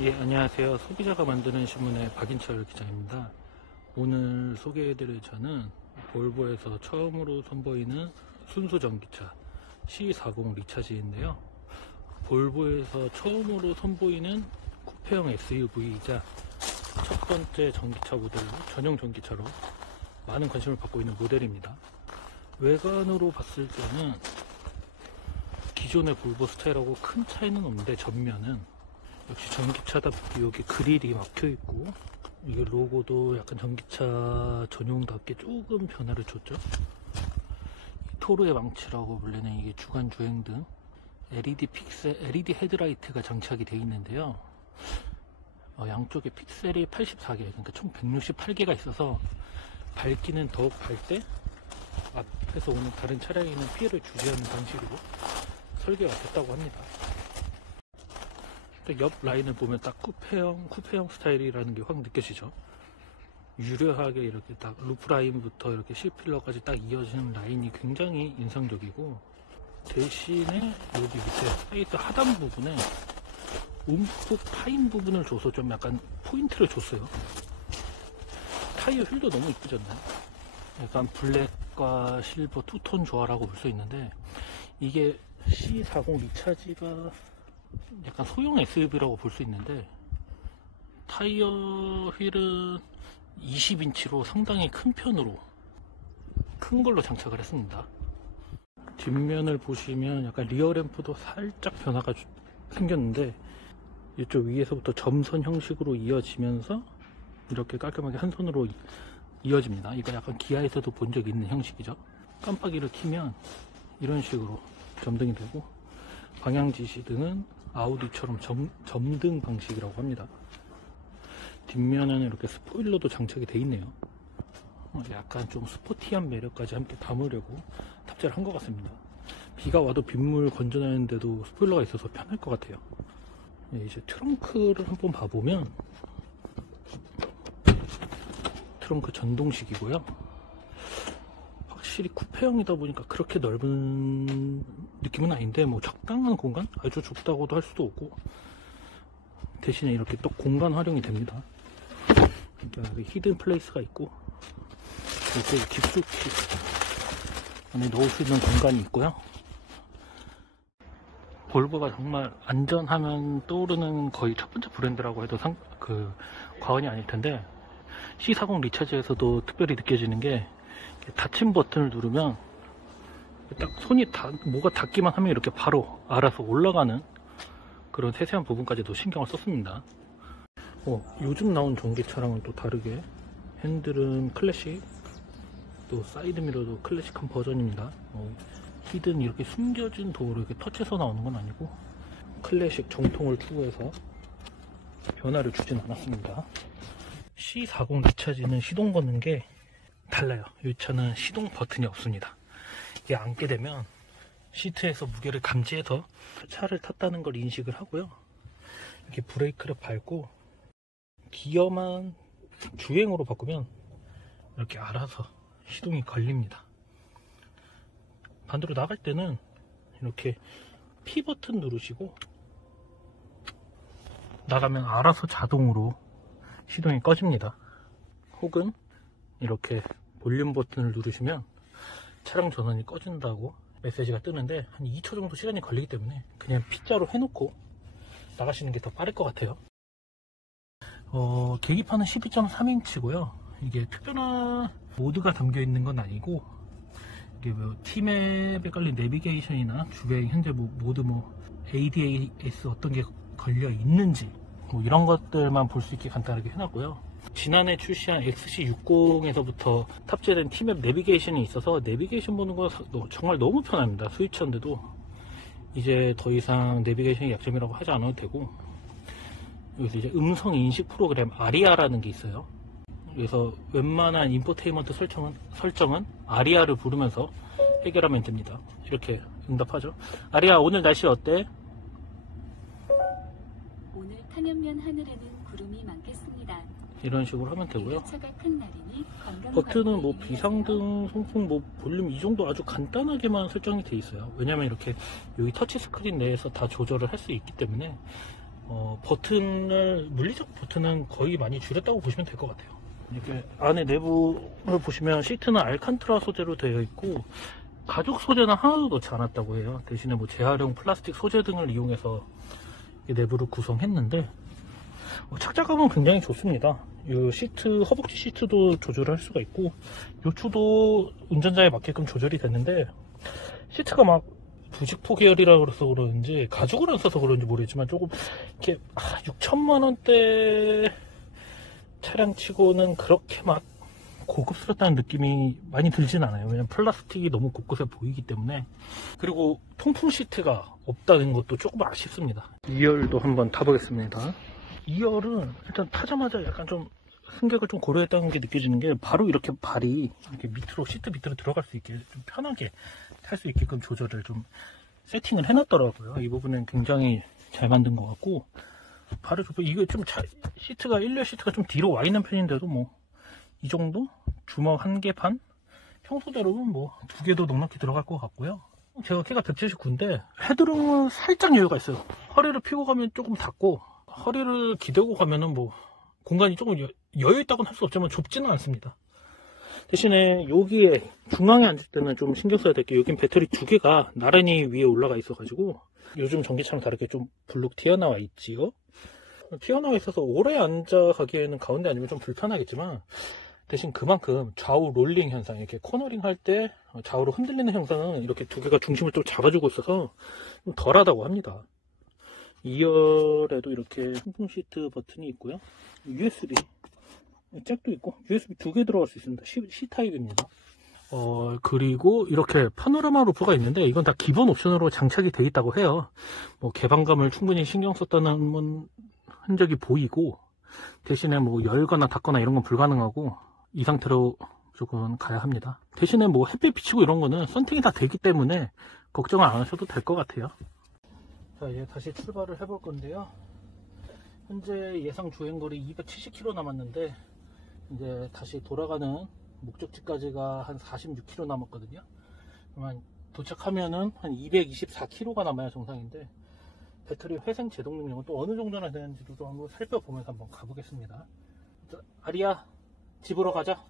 예, 안녕하세요. 소비자가 만드는 신문의 박인철 기자입니다. 오늘 소개해드릴 차는 볼보에서 처음으로 선보이는 순수 전기차 C40 리차지인데요. 볼보에서 처음으로 선보이는 쿠페형 SUV이자 첫 번째 전기차 모델로 전용 전기차로 많은 관심을 받고 있는 모델입니다. 외관으로 봤을 때는 기존의 볼보 스타일하고 큰 차이는 없는데 전면은 역시 전기차답게 여기 그릴이 막혀있고 이게 로고도 약간 전기차 전용답게 조금 변화를 줬죠. 토르의 망치라고 불리는 이게 주간 주행등 LED 헤드라이트가 장착이 되어 있는데요. 양쪽에 픽셀이 84개, 그러니까 총 168개가 있어서 밝기는 더욱 밝되 앞에서 오는 다른 차량에는 피해를 주지 않는 방식으로 설계가 됐다고 합니다. 옆 라인을 보면 딱 쿠페형 스타일이라는 게 확 느껴지죠. 유려하게 이렇게 딱 루프 라인부터 이렇게 C필러까지 딱 이어지는 라인이 굉장히 인상적이고, 대신에 여기 밑에 사이드 하단 부분에 움푹 파인 부분을 줘서 좀 약간 포인트를 줬어요. 타이어 휠도 너무 이쁘잖아요. 약간 블랙과 실버 투톤 조화라고 볼 수 있는데, 이게 C40 리차지가 약간 소형 SUV라고 볼 수 있는데, 타이어 휠은 20인치로 상당히 큰 편으로 큰 걸로 장착을 했습니다. 뒷면을 보시면 약간 리어 램프도 살짝 변화가 생겼는데, 이쪽 위에서부터 점선 형식으로 이어지면서 이렇게 깔끔하게 한 손으로 이어집니다. 이거 약간 기아에서도 본 적 있는 형식이죠. 깜빡이를 켜면 이런 식으로 점등이 되고, 방향 지시등은 아우디처럼 점등 방식이라고 합니다. 뒷면에는 이렇게 스포일러도 장착이 되어 있네요. 약간 좀 스포티한 매력까지 함께 담으려고 탑재를 한 것 같습니다. 비가 와도 빗물 건져내는데도 스포일러가 있어서 편할 것 같아요. 이제 트렁크를 한번 봐보면 트렁크 전동식이고요. 확실히 쿠페형이다 보니까 그렇게 넓은 느낌은 아닌데, 뭐 적당한 공간? 아주 좁다고도 할 수도 없고, 대신에 이렇게 또 공간 활용이 됩니다. 그러니까 히든 플레이스가 있고, 이렇게 깊숙이 안에 넣을 수 있는 공간이 있고요. 볼보가 정말 안전하면 떠오르는 거의 첫 번째 브랜드라고 해도 과언이 아닐 텐데, C40 리차지에서도 특별히 느껴지는 게, 닫힌 버튼을 누르면 딱 뭐가 닿기만 하면 이렇게 바로 알아서 올라가는 그런 세세한 부분까지도 신경을 썼습니다. 요즘 나온 전기차랑은 또 다르게 핸들은 클래식, 또 사이드미러도 클래식한 버전입니다. 히든 이렇게 숨겨진 도어로 이렇게 터치해서 나오는 건 아니고 클래식 정통을 추구해서 변화를 주진 않았습니다. C40 리차지는 시동 거는 게 달라요. 이 차는 시동 버튼이 없습니다. 이게 앉게 되면 시트에서 무게를 감지해서 차를 탔다는 걸 인식을 하고요. 이렇게 브레이크를 밟고 기어만 주행으로 바꾸면 이렇게 알아서 시동이 걸립니다. 반대로 나갈 때는 이렇게 P 버튼 누르시고 나가면 알아서 자동으로 시동이 꺼집니다. 혹은 이렇게 볼륨 버튼을 누르시면 차량 전원이 꺼진다고 메시지가 뜨는데, 한 2초 정도 시간이 걸리기 때문에 그냥 P자로 해놓고 나가시는 게 더 빠를 것 같아요. 계기판은 12.3인치고요 이게 특별한 모드가 담겨 있는 건 아니고, 이게 T맵에 깔린 내비게이션이나 주행 현재 모드 ADAS 어떤 게 걸려 있는지 이런 것들만 볼 수 있게 간단하게 해놨고요. 지난해 출시한 XC60에서부터 탑재된 T맵 내비게이션이 있어서 내비게이션 보는 거 정말 너무 편합니다. 스위치인데도 이제 더 이상 내비게이션이 약점이라고 하지 않아도 되고, 여기서 이제 음성 인식 프로그램 아리아라는 게 있어요. 그래서 웬만한 인포테인먼트 설정은 아리아를 부르면서 해결하면 됩니다. 이렇게 응답하죠. 아리아, 오늘 날씨 어때? 오늘 탄현면 하늘에는 구름이 많겠습니다. 이런 식으로 하면 되고요. 차가 큰 날이니 버튼은 비상등, 송풍, 볼륨 이 정도 아주 간단하게만 설정이 되어 있어요. 왜냐면 이렇게 여기 터치 스크린 내에서 다 조절을 할 수 있기 때문에 물리적 버튼은 거의 많이 줄였다고 보시면 될 것 같아요. 이렇게 안에 내부를 보시면 시트는 알칸트라 소재로 되어 있고 가죽 소재는 하나도 넣지 않았다고 해요. 대신에 뭐 재활용 플라스틱 소재 등을 이용해서 내부를 구성했는데 착자감은 굉장히 좋습니다. 이 시트, 허벅지 시트도 조절할 수가 있고 요추도 운전자에 맞게끔 조절이 됐는데 시트가 막 부직포 계열이라 그래서 그런지 가죽을 안 써서 그런지 모르겠지만 조금 이렇게 6천만 원대 차량치고는 그렇게 막 고급스럽다는 느낌이 많이 들진 않아요. 왜냐면 플라스틱이 너무 곳곳에 보이기 때문에. 그리고 통풍 시트가 없다는 것도 조금 아쉽습니다. 2열도 한번 타보겠습니다. 2열은 일단 타자마자 약간 좀 승객을 좀 고려했다는 게 느껴지는 게 바로 이렇게 발이 이렇게 밑으로 시트 밑으로 들어갈 수 있게 좀 편하게 탈 수 있게끔 조절을 좀 세팅을 해놨더라고요. 이 부분은 굉장히 잘 만든 것 같고 발을 좁고 이게 좀 시트가 1열 시트가 좀 뒤로 와 있는 편인데도 뭐 이 정도 주먹 1개 반 평소대로는 뭐 2개도 넉넉히 들어갈 것 같고요. 제가 키가 179인데 헤드룸은 살짝 여유가 있어요. 허리를 펴고 가면 조금 닫고 허리를 기대고 가면은 뭐 공간이 조금 여유 있다고는 할 수 없지만 좁지는 않습니다. 대신에 여기에 중앙에 앉을 때는 좀 신경 써야 될 게 여긴 배터리 2개가 나란히 위에 올라가 있어 가지고 요즘 전기차랑 다르게 좀 불룩 튀어나와 있지요. 튀어나와 있어서 오래 앉아 가기에는 가운데 아니면 좀 불편하겠지만 대신 그만큼 좌우 롤링 현상, 이렇게 코너링 할 때 좌우로 흔들리는 현상은 이렇게 2개가 중심을 좀 잡아주고 있어서 좀 덜하다고 합니다. 2열에도 이렇게 통풍 시트 버튼이 있고요. USB 잭도 있고 USB 2개 들어갈 수 있습니다. C타입입니다. 그리고 이렇게 파노라마 루프가 있는데 이건 다 기본 옵션으로 장착이 되어 있다고 해요. 뭐 개방감을 충분히 신경 썼다는 흔적이 보이고 대신에 뭐 열거나 닫거나 이런 건 불가능하고 이 상태로 무조건 가야 합니다. 대신에 뭐 햇빛 비치고 이런 거는 썬팅이 다 되기 때문에 걱정을 안 하셔도 될 것 같아요. 자, 이제 다시 출발을 해볼 건데요. 현재 예상 주행거리 270km 남았는데 이제 다시 돌아가는 목적지까지가 한 46km 남았거든요. 그러면 도착하면은 한 224km가 남아야 정상인데 배터리 회생 제동 능력은 또 어느 정도나 되는지도 좀 한번 살펴보면서 한번 가보겠습니다. 자, 아리야, 집으로 가자.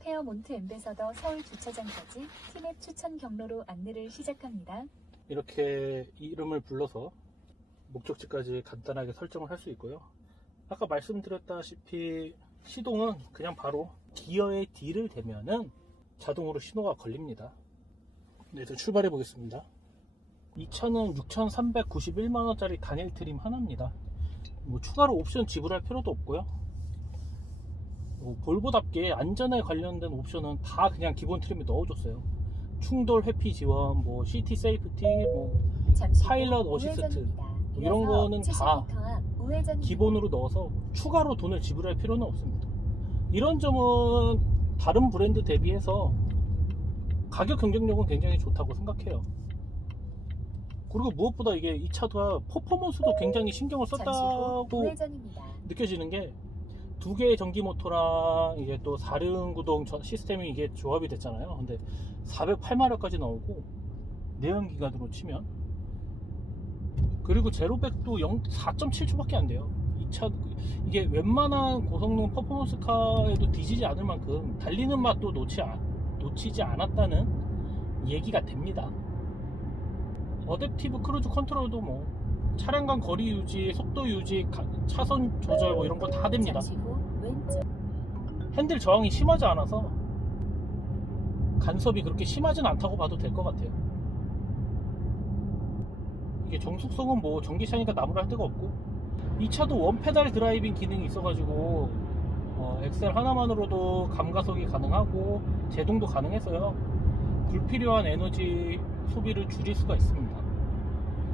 페어몬트 엠베서더 서울 주차장까지 티맵 추천 경로로 안내를 시작합니다. 이렇게 이름을 불러서 목적지까지 간단하게 설정을 할 수 있고요. 아까 말씀드렸다시피 시동은 그냥 바로 기어의 D를 대면은 자동으로 신호가 걸립니다. 네, 일단 출발해 보겠습니다. 이 차는 6,391만원짜리 단일 트림 하나입니다. 뭐 추가로 옵션 지불할 필요도 없고요. 볼보답게 안전에 관련된 옵션은 다 그냥 기본 트림에 넣어줬어요. 충돌 회피 지원, 뭐 시티 세이프티, 뭐 파일럿 어시스트 이런 거는 다 기본으로 넣어서 추가로 돈을 지불할 필요는 없습니다. 이런 점은 다른 브랜드 대비해서 가격 경쟁력은 굉장히 좋다고 생각해요. 그리고 무엇보다 이게 이 차가 퍼포먼스도 굉장히 신경을 썼다고 느껴지는 게 2개의 전기 모터랑 이게 또 4륜 구동 시스템이 이게 조합이 됐잖아요. 근데 408마력까지 나오고 내연기관으로 치면 그리고 제로백도 4.7초밖에 안 돼요. 이 차 이게 웬만한 고성능 퍼포먼스 카에도 뒤지지 않을 만큼 달리는 맛도 놓치지 않았다는 얘기가 됩니다. 어댑티브 크루즈 컨트롤도 뭐 차량 간 거리 유지, 속도 유지, 차선 조절 뭐 이런 거 다 됩니다. 핸들 저항이 심하지 않아서 간섭이 그렇게 심하진 않다고 봐도 될 것 같아요. 이게 정숙성은 뭐 전기차니까 나무라 할 데가 없고 이 차도 원페달 드라이빙 기능이 있어가지고 엑셀 하나만으로도 감가속이 가능하고 제동도 가능해서요 불필요한 에너지 소비를 줄일 수가 있습니다.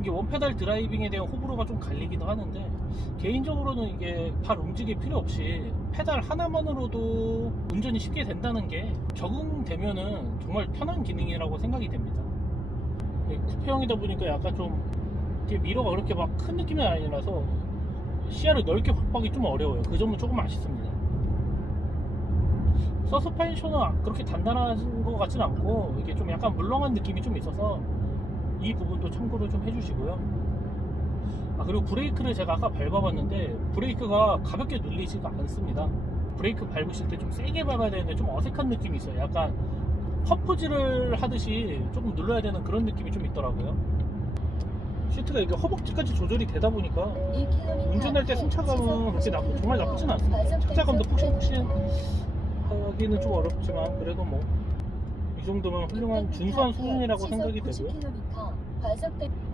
이게 원페달 드라이빙에 대한 호불호가 좀 갈리기도 하는데 개인적으로는 이게 발 움직일 필요 없이 페달 하나만으로도 운전이 쉽게 된다는 게 적응되면은 정말 편한 기능이라고 생각이 됩니다. 쿠페형이다 보니까 약간 좀 미러가 그렇게 막 큰 느낌이 아니라서 시야를 넓게 확보하기 좀 어려워요. 그 점은 조금 아쉽습니다. 서스펜션은 그렇게 단단한 것 같지는 않고 이게 좀 약간 물렁한 느낌이 좀 있어서 이 부분도 참고로 좀 해주시고요. 그리고 브레이크를 제가 아까 밟아봤는데 브레이크가 가볍게 눌리지가 않습니다. 브레이크 밟으실 때 좀 세게 밟아야 되는데 좀 어색한 느낌이 있어요. 약간 펌프질을 하듯이 조금 눌러야 되는 그런 느낌이 좀 있더라고요. 시트가 이게 허벅지까지 조절이 되다 보니까 운전할 때 승차감은 그렇게 정말 나쁘진 않습니다. 착자감도 푹신푹신 하기는 좀 어렵지만 그래도 뭐 이 정도면 훌륭한 준수한 수준이라고 생각이 되고요.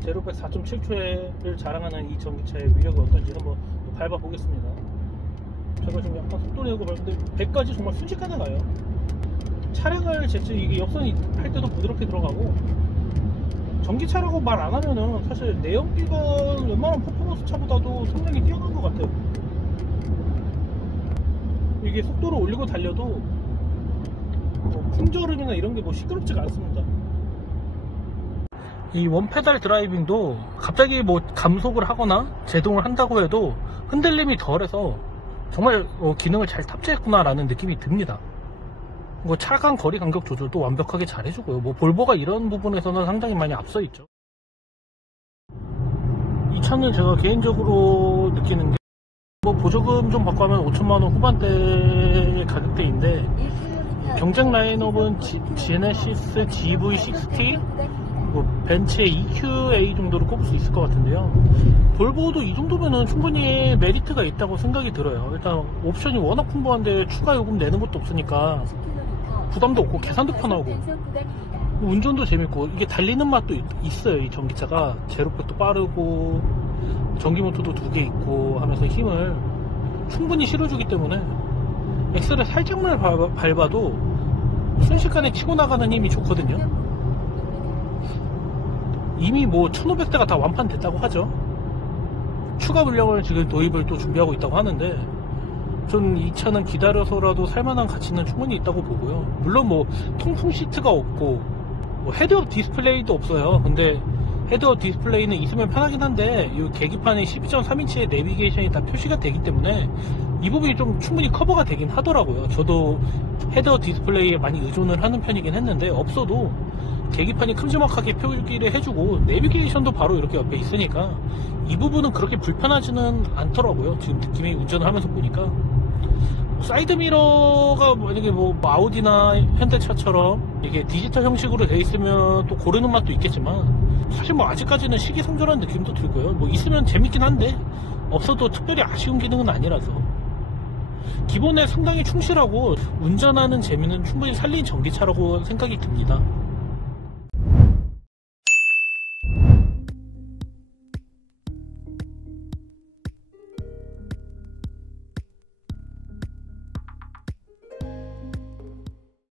제로백 4.7초를 자랑하는 이 전기차의 위력이 어떤지 한번 밟아보겠습니다. 제가 지금 약간 속도 내고 밟는데 100까지 정말 순식간에 가요. 차량을 이게 역선이 할 때도 부드럽게 들어가고, 전기차라고 말 안 하면은 사실 내연기관 웬만한 퍼포먼스 차보다도 성능이 뛰어난 것 같아요. 이게 속도를 올리고 달려도 풍절음이나 이런 게 시끄럽지가 않습니다. 이 원페달 드라이빙도 갑자기 감속을 하거나 제동을 한다고 해도 흔들림이 덜해서 정말 기능을 잘 탑재했구나 라는 느낌이 듭니다. 차간 거리 간격 조절도 완벽하게 잘 해주고요. 볼보가 이런 부분에서는 상당히 많이 앞서 있죠. 이 차는 제가 개인적으로 느끼는 게 보조금 좀 받고 하면 5천만원 후반대 가격대인데, 경쟁 라인업은 제네시스 GV60, 벤츠의 EQA 정도로 꼽을 수 있을 것 같은데요. 볼보도 이 정도면은 충분히 메리트가 있다고 생각이 들어요. 일단 옵션이 워낙 풍부한데 추가 요금 내는 것도 없으니까 부담도 없고 계산도 편하고 운전도 재밌고, 이게 달리는 맛도 있어요. 이 전기차가 제로백도 빠르고 전기 모터도 2개 있고 하면서 힘을 충분히 실어주기 때문에 엑셀을 살짝만 밟아도 순식간에 치고 나가는 힘이 좋거든요. 이미 1500대가 다 완판됐다고 하죠. 추가 물량을 지금 도입을 또 준비하고 있다고 하는데, 전 이 차는 기다려서라도 살만한 가치는 충분히 있다고 보고요. 물론 통풍 시트가 없고 헤드업 디스플레이도 없어요. 근데 헤드업 디스플레이는 있으면 편하긴 한데, 이 계기판에 12.3인치의 내비게이션이 다 표시가 되기 때문에 이 부분이 좀 충분히 커버가 되긴 하더라고요. 저도 헤드업 디스플레이에 많이 의존을 하는 편이긴 했는데, 없어도 계기판이 큼지막하게 표기를 해주고 내비게이션도 바로 이렇게 옆에 있으니까 이 부분은 그렇게 불편하지는 않더라고요. 지금 느낌이 운전을 하면서 보니까. 사이드미러가 만약에 아우디나 현대차처럼 이게 디지털 형식으로 되어 있으면 또 고르는 맛도 있겠지만, 사실 아직까지는 시기상조라는 느낌도 들고요. 있으면 재밌긴 한데 없어도 특별히 아쉬운 기능은 아니라서 기본에 상당히 충실하고 운전하는 재미는 충분히 살린 전기차라고 생각이 듭니다.